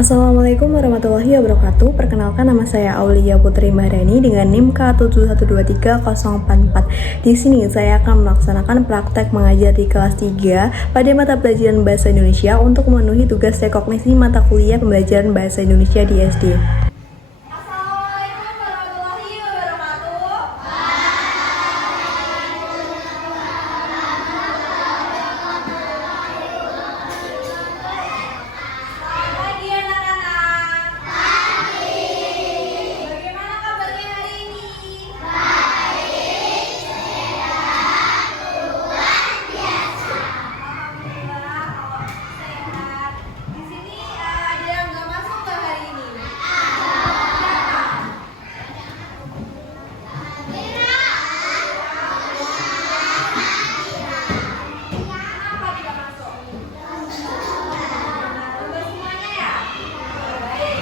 Assalamualaikum warahmatullahi wabarakatuh. Perkenalkan, nama saya Aulia Putri Maharani dengan NIM K7123044. Di sini saya akan melaksanakan praktek mengajar di kelas 3 pada mata pelajaran Bahasa Indonesia untuk memenuhi tugas rekognisi mata kuliah pembelajaran Bahasa Indonesia di SD. Assalamualaikum warahmatullahi wabarakatuh. Selamat pagi anak-anak. Bagaimana kabarnya hari ini? Alhamdulillah kalau sehat. Di sini ada yang nggak masuk ke hari ini? Siapa? Kenapa tidak masuk? Tugas semuanya ya? Baik.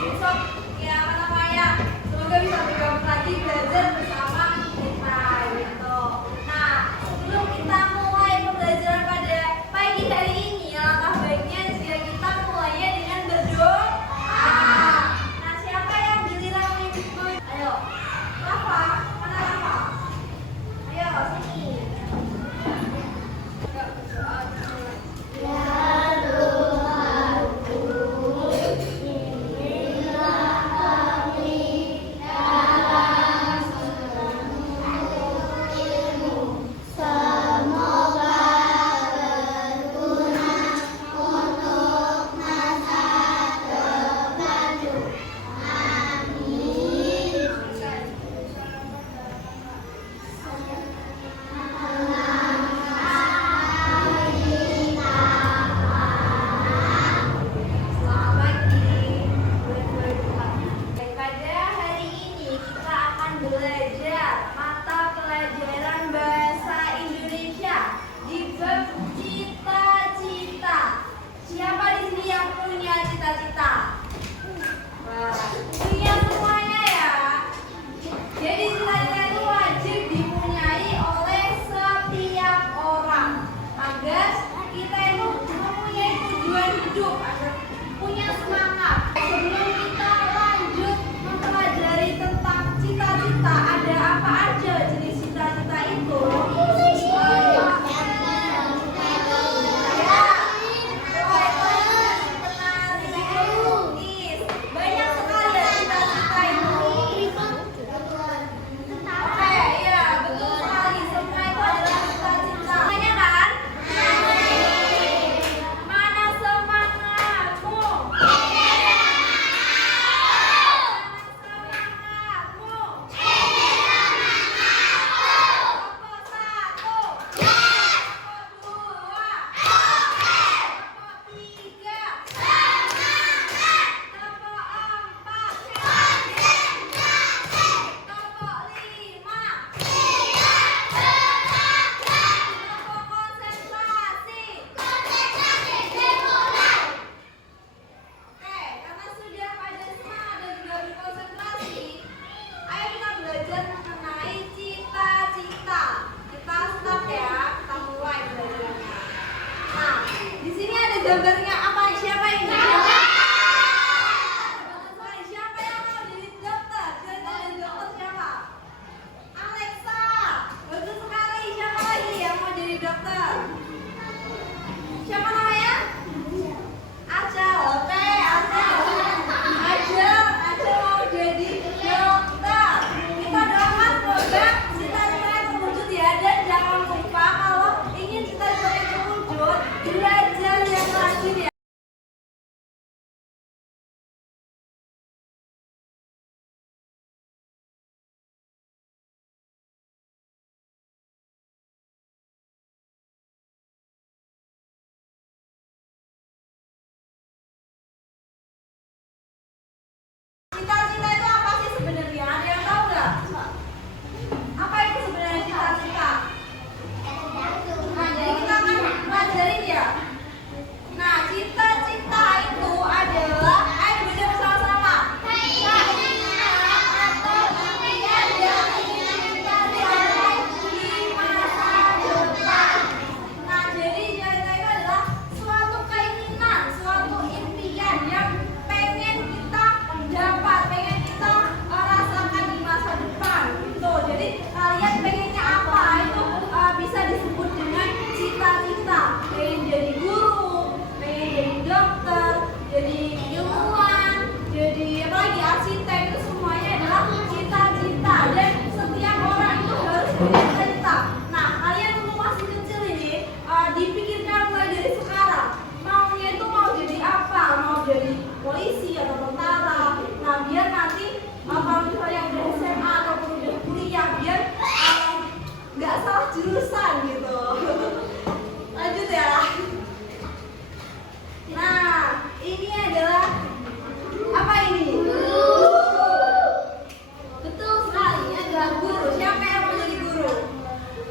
Besok ya semoga bisa bergabung lagi belajar bersama kita gitu. Nah, sebelum kita mulai pembelajaran pada pagi hari ini, alangkah baiknya jika kita mulainya dengan berdoa. Nah, siapa yang giliran memimpin doa? Ayo, Rafa, mana Rafa? Ayo, sini. Yuk, berdoa dulu. Selamat pagi. Pada hari ini kita akan belajar mata pelajaran Bahasa Indonesia di bab cita-cita. Siapa di sini yang punya cita-cita? Wah, punya semuanya ya. Jadi cita-cita itu wajib dipunyai oleh setiap orang agar kita itu mempunyai tujuan hidup, agar punya semangat. Sebelum kita lanjut mempelajari tentang cita-cita, ada apa aja jenis cita-cita itu? Banyak sekali ya cita-cita itu. Oke, iya, betul sekali. Semua itu adalah cita-cita. Semuanya kan? Mana semangatmu? ini adalah apa ini? Betul sekali, ini adalah guru. Siapa yang mau jadi guru?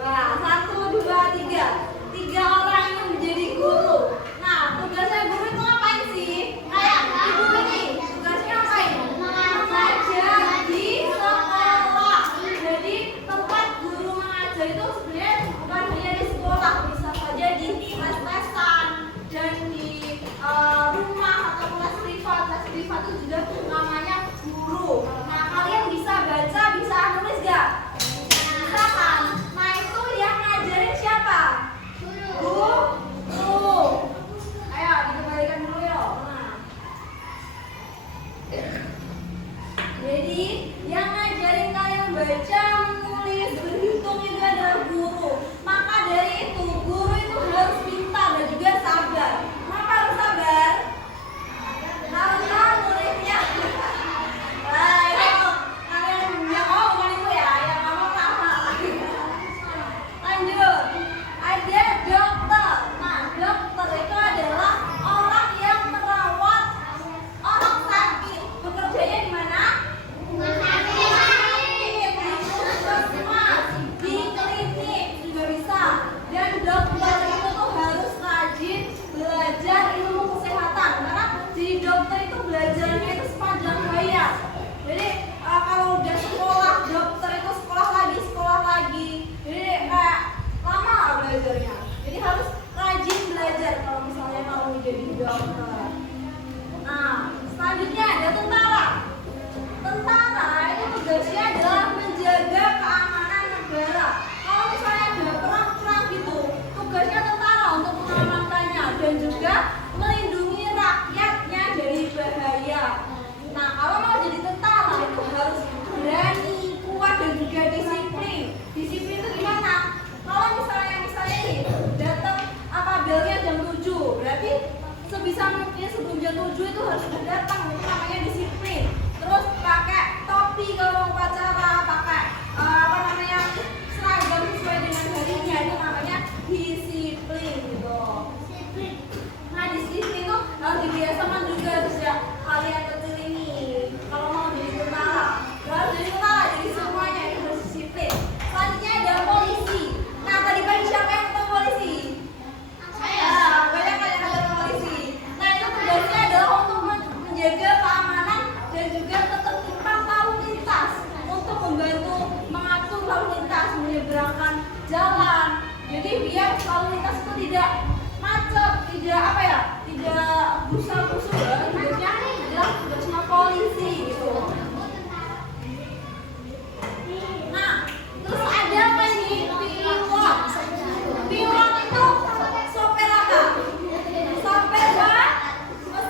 Nah, 1, 2, 3. 3 orang yang menjadi guru. Nah, tugasnya guru itu ngapain sih? Kayak ibu ini, tugasnya ngapain? Mengajar di sekolah. Jadi tempat guru mengajar itu sebenarnya bukan hanya di sekolah, bisa saja di les-lesan dan di rumah atau kelas privat. Kelas privat itu juga namanya guru. Nah, kalian bisa baca, bisa nulis gak? Bisa kan? Nah, itu yang ngajarin siapa? Guru. Ayo dikembalikan dulu yuk. Nah. Jadi yang ngajarin kalian baca, menulis, berhitung itu adalah guru. Maka dari itu guru itu harus pintar dan juga sabar. Maka harus sabar. Harus nulisnya. Nah, itu kalian yang bukan itu ya, yang ngomong sama. Lanjut. Ada dokter. Nah, dokter itu adalah orang yang merawat orang sakit. Bekerjanya di mana? Di klinik juga bisa. Dan dokter itu tuh harus rajin belajar ilmu kesehatan karena jadi dokter itu belajarnya itu sepanjang hayat. Jadi kalau udah sekolah dokter itu sekolah lagi. Jadi kayak lama lah belajarnya. Jadi harus rajin belajar kalau misalnya mau menjadi dokter. Nah, selanjutnya ada tentara. Tentara itu tugasnya adalah menjaga keamanan negara. Kalau misalnya ada perang-perang gitu, tugasnya tentara untuk mengamankannya dan juga melindungi rakyatnya dari bahaya. Nah, kalau mau jadi tentara itu harus berani, kuat dan juga disiplin. Disiplin itu gimana? Kalau misalnya nih datang apabelnya jam 7, berarti sebisa mungkin sebelum jam 7 itu harus sudah datang. Itu namanya disiplin. Terus pakai topi kalau upacara, pakai seragam sesuai dengan harinya, itu namanya disiplin gitu. Nah, disiplin itu harus dibiasakan juga sejak kalian kecil ini. Kalau mau jadi tentara, harus jadi tentara, jadi semuanya itu harus disiplin. Selanjutnya ada polisi. Nah, tadi pagi siapa yang ketemu polisi? Banyak yang ketemu polisi. Nah, itu tugasnya adalah untuk menjaga keamanan dan juga ketertiban lalu lintas, untuk membantu mengatur lalu lintas, menyeberangkan jalan. Jadi biar lalu lintas itu tidak macet, tidak gusar-gusur. Tugasnya adalah tugasnya polisi gitu. Nah, terus ada apa ini? Pilot. Pilot itu sopir apa? Sopir pesawat. Betul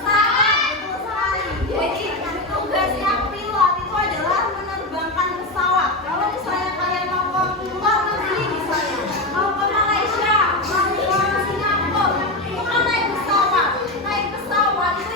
sekali. Jadi tugasnya pilot itu adalah menerbangkan pesawat. Kalau misalnya kalian mau ke luar negeri, misalnya mau ke Malaysia, mau ke Singapura, bukan naik pesawat. Naik pesawat itu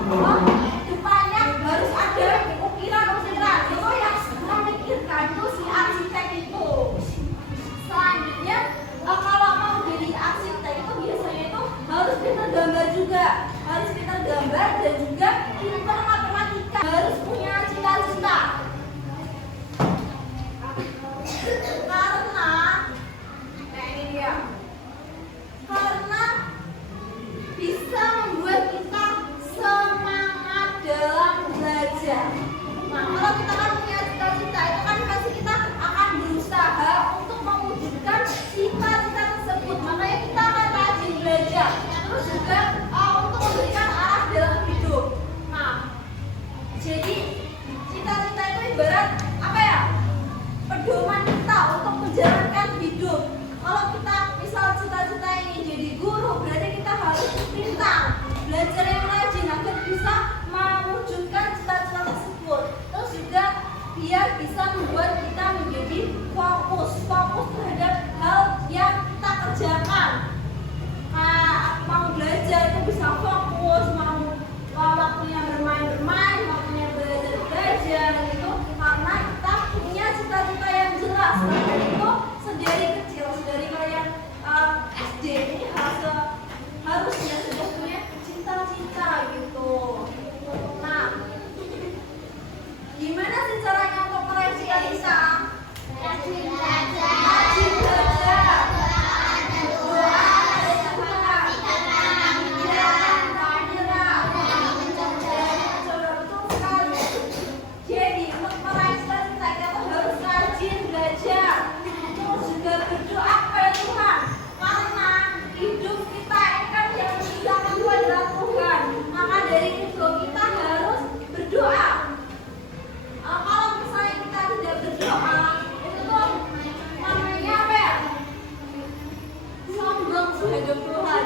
Oh, depannya harus ada ukiran-ukiran itu yang memikirkan itu si arsitek itu. Selanjutnya kalau mau jadi arsitek itu biasanya itu harus pintar gambar juga, harus pintar gambar dan juga pintar matematika, harus punya cita-cita. Karena ini dia, karena bisa membuat kita semangat dalam belajar. Nah, kalau kita kan punya cita-cita, itu kan pasti kita akan berusaha untuk mewujudkan cita-cita tersebut. Makanya kita akan rajin belajar. Terus juga untuk memberikan arah dalam hidup. Nah, jadi cita-cita itu ibarat apa ya? Pedoman kita untuk menjalankan hidup. Kalau kita misal cita-cita ini jadi guru, berarti kita harus pintar, belajar yang rajin agar bisa mewujudkan cita-cita tersebut. Terus juga biar bisa membuat kita menjadi fokus terhadap hal yang kita kerjakan. Mau belajar itu bisa fokus, mau waktunya bermain, waktunya belajar gitu, karena kita punya cita-cita yang jelas. Dan itu sedari kecil, sedari kalian SD ini harusnya sudah punya cita-cita gitu. Nah, gimana sih caranya untuk meraih cita-cita? Rajin belajar.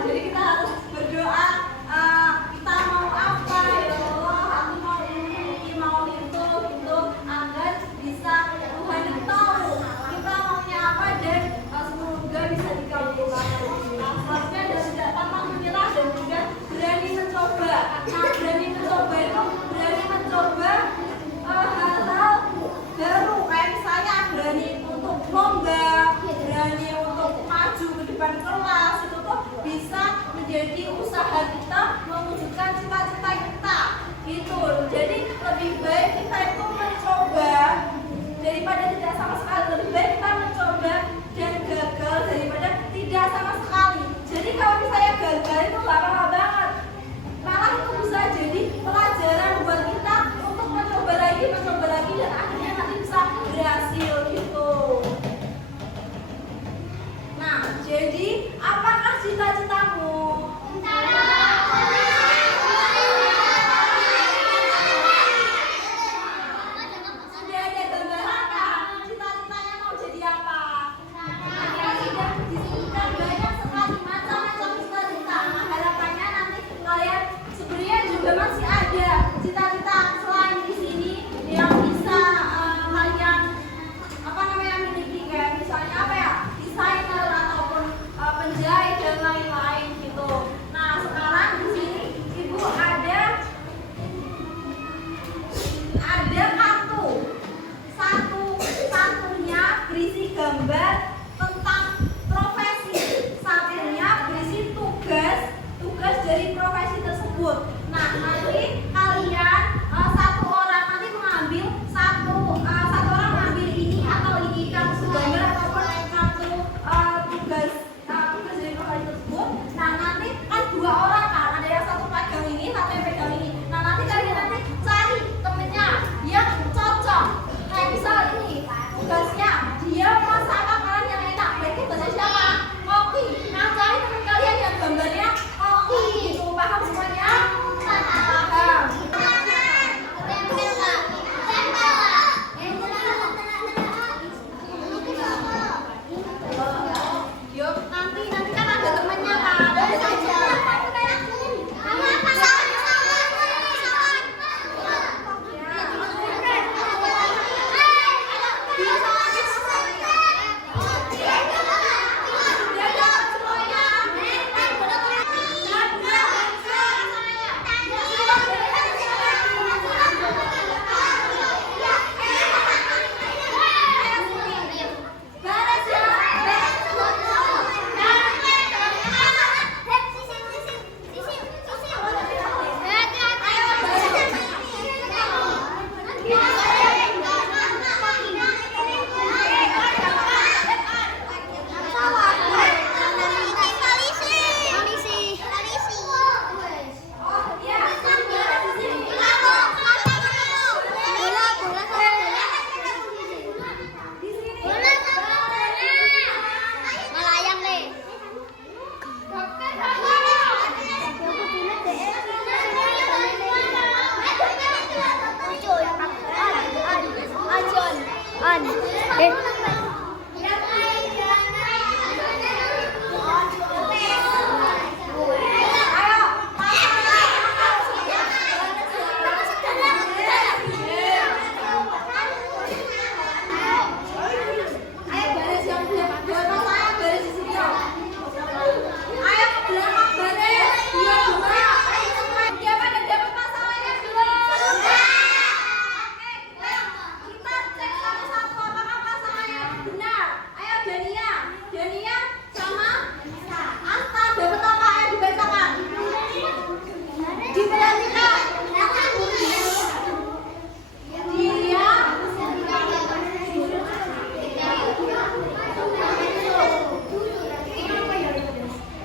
Jadi kita harus berdoa, kita mau apa ya Allah, aku mau ini, mau itu gitu, agar bisa Tuhan yang tahu kita maunya apa dan semoga bisa dikabulkan. Selanjutnya dan tidak pantang menyerah dan juga berani mencoba. Nah, berani mencoba itu berani mencoba hal-hal baru, kayak misalnya berani untuk lomba, berani untuk maju ke depan kelas, itu tuh bisa menjadi usaha kita mewujudkan cita-cita kita gitu. Jadi lebih baik kita itu mencoba daripada tidak sama sekali. Lebih baik kita mencoba dan gagal daripada tidak sama sekali. Jadi kalau misalnya gagal itu gak apa-apa banget, malah itu bisa jadi pelajaran buat kita untuk mencoba lagi dan akhirnya nanti bisa berhasil gitu. Nah, jadi apakah cita-citamu? Sudah ada gambaran kan? Cita-citanya mau jadi apa? Ya, sudah disebutkan banyak sekali macam-macam cita-cita.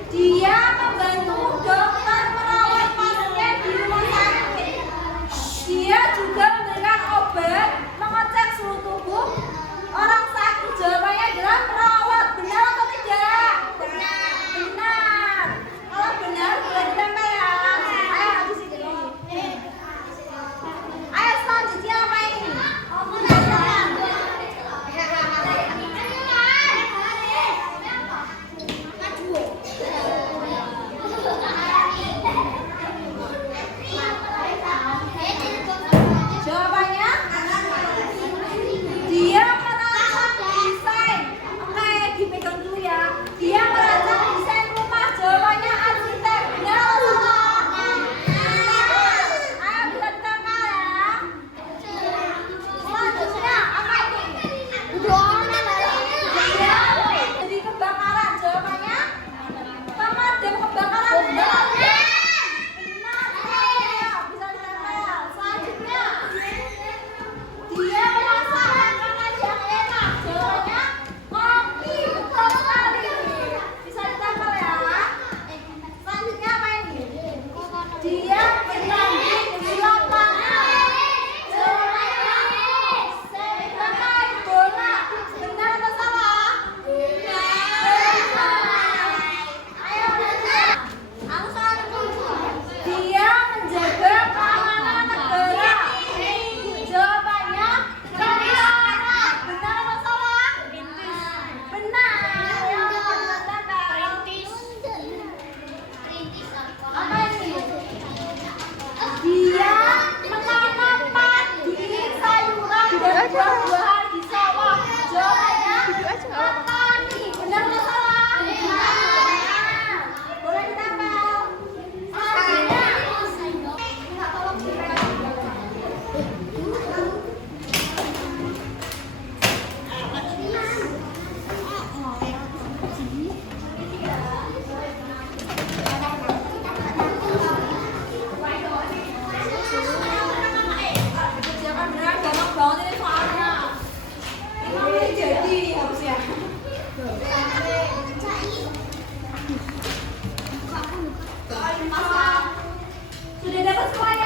Dia membantu dokter merawat pasien di rumah sakit. Dia juga memberikan obat, mengecek suhu tubuh orang sakit. Jawabannya adalah merawat. Benar atau tidak? Benar. Benar. Kalau benar boleh ditempel ya. Ayo habis ini. Ayo selanjutnya apa ini? Jawabannya dia merancang desain. Oke, dipegang dulu ya. Dia merancang desain rumah. Jawabannya arsitek. Benar atau salah? Ayo bisa ditempel ya. Selanjutnya apa ini? Dia jadi kebakaran. Jawabannya pemadam kebakaran. Benar. Benar. Bisa ditempel. Selanjutnya dia memasak makanan yang enak. Jawabannya kopi. Betul sekali. Bisa ditempel ya. Selanjutnya apa ini? Dia bertanding di lapangan. Jawabannya bermain bola. Benar atau salah? Benar. Ayo lanjut. Dia menjaga keamanan negara. Jawabannya benar. Benar atau salah? Benar. Ayo apa ini? Dia menanam padi, sayuran dan buah-buahan di sawah. Jawabannya petani. Benar atau salah? Benar. Boleh ditempel. Jangan beneran gampang banget ini soalnya. Ini jadi harusnya. Sudah dapat semuanya?